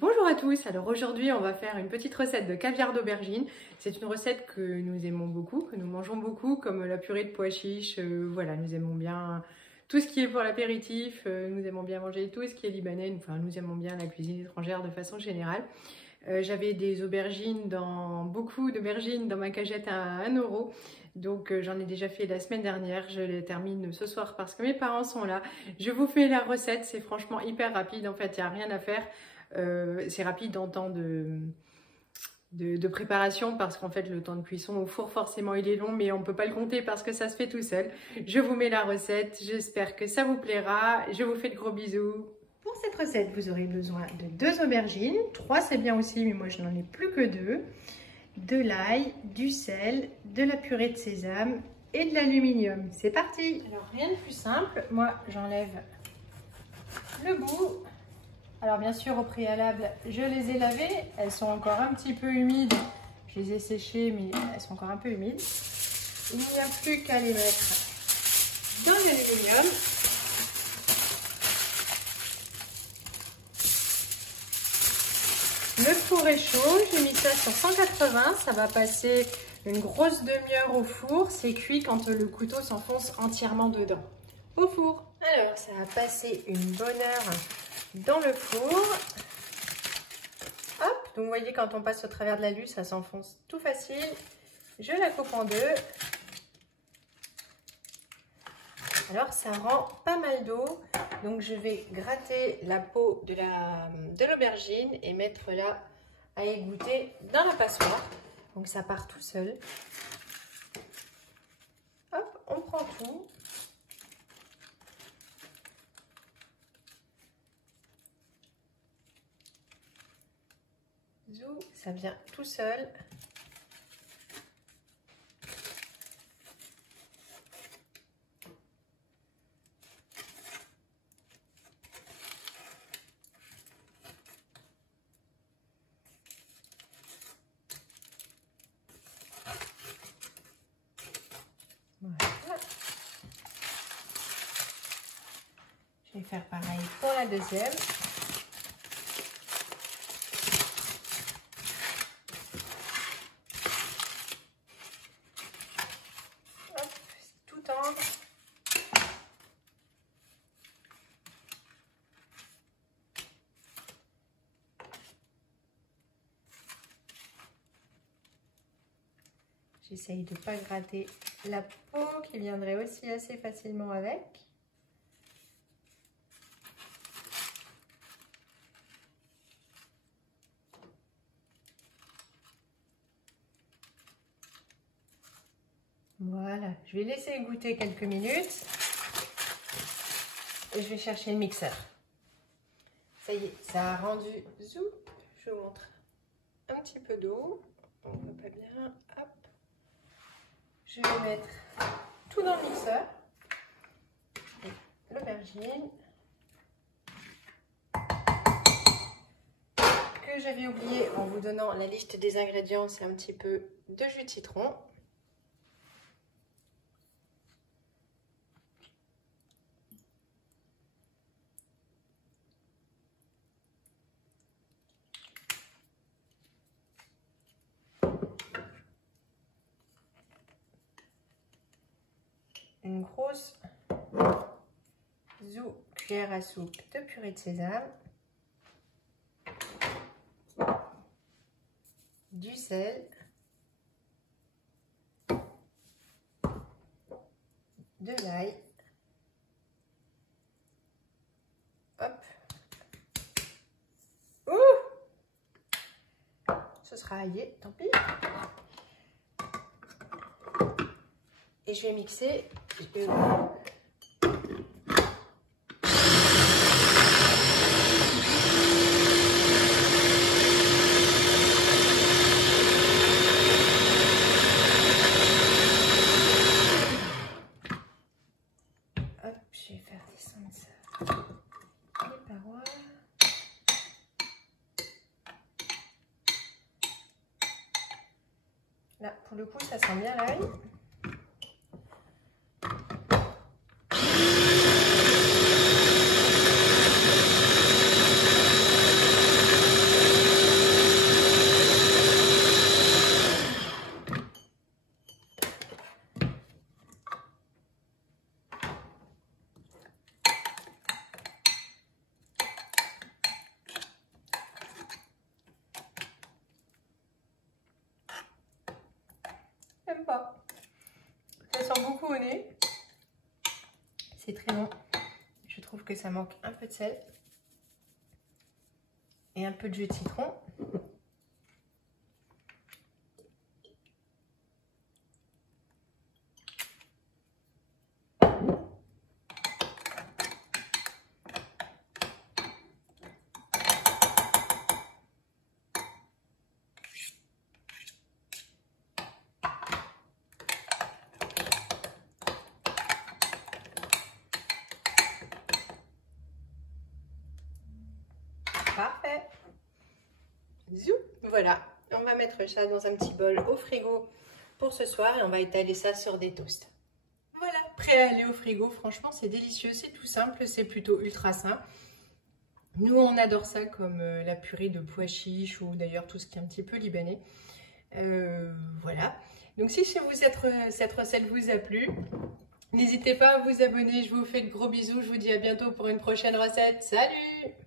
Bonjour à tous, alors aujourd'hui on va faire une petite recette de caviar d'aubergine. C'est une recette que nous aimons beaucoup, que nous mangeons beaucoup, comme la purée de pois chiches. Voilà, nous aimons bien tout ce qui est pour l'apéritif, nous aimons bien manger tout ce qui est libanais, enfin nous aimons bien la cuisine étrangère de façon générale. J'avais des aubergines, beaucoup d'aubergines dans ma cagette à 1 €. Donc j'en ai déjà fait la semaine dernière, je les termine ce soir parce que mes parents sont là. Je vous fais la recette, c'est franchement hyper rapide, en fait il n'y a rien à faire. C'est rapide en temps de préparation parce qu'en fait le temps de cuisson au four forcément il est long, mais on ne peut pas le compter parce que ça se fait tout seul. Je vous mets la recette, j'espère que ça vous plaira, je vous fais de gros bisous. Pour cette recette vous aurez besoin de 2 aubergines, 3 c'est bien aussi mais moi je n'en ai plus que 2, de l'ail, du sel, de la purée de sésame et de l'aluminium. C'est parti. Alors rien de plus simple, moi j'enlève le bout. Alors bien sûr au préalable je les ai lavées, elles sont encore un petit peu humides, je les ai séchées mais elles sont encore un peu humides. Il n'y a plus qu'à les mettre dans l'aluminium. Le four est chaud, j'ai mis ça sur 180, ça va passer une grosse demi-heure au four, c'est cuit quand le couteau s'enfonce entièrement dedans. Au four. Alors ça va passer une bonne heure dans le four. Hop, donc vous voyez quand on passe au travers de l'alu, ça s'enfonce tout facile. Je la coupe en deux. Alors ça rend pas mal d'eau, donc je vais gratter la peau de l'aubergine et mettre là à égoutter dans la passoire. Donc ça part tout seul. Hop, on prend tout. Ça vient tout seul. Voilà. Je vais faire pareil pour la deuxième. J'essaye de ne pas gratter la peau qui viendrait aussi assez facilement avec. Voilà, je vais laisser égoutter quelques minutes et je vais chercher le mixeur. Ça y est, ça a rendu zou. Je vous montre un petit peu d'eau. On ne voit pas bien. Hop. Je vais mettre tout dans le mixeur. L'aubergine que j'avais oublié en vous donnant la liste des ingrédients, c'est un petit peu de jus de citron. Une grosse cuillère à soupe de purée de sésame, du sel, de l'ail, hop, ce sera aillé, tant pis, et je vais mixer. Hop, je vais faire descendre ça, les parois. Là, pour le coup, ça sent bien l'ail. même pas. Ça sent beaucoup au nez. C'est très bon. Je trouve que ça manque un peu de sel. Et un peu de jus de citron. Parfait. Zou. Voilà, on va mettre ça dans un petit bol au frigo pour ce soir et on va étaler ça sur des toasts. Voilà, prêt à aller au frigo. Franchement, c'est délicieux, c'est tout simple, c'est plutôt ultra sain. Nous, on adore ça comme la purée de pois chiches ou d'ailleurs tout ce qui est un petit peu libanais. Voilà. Donc si cette recette vous a plu, n'hésitez pas à vous abonner. Je vous fais de gros bisous. Je vous dis à bientôt pour une prochaine recette. Salut!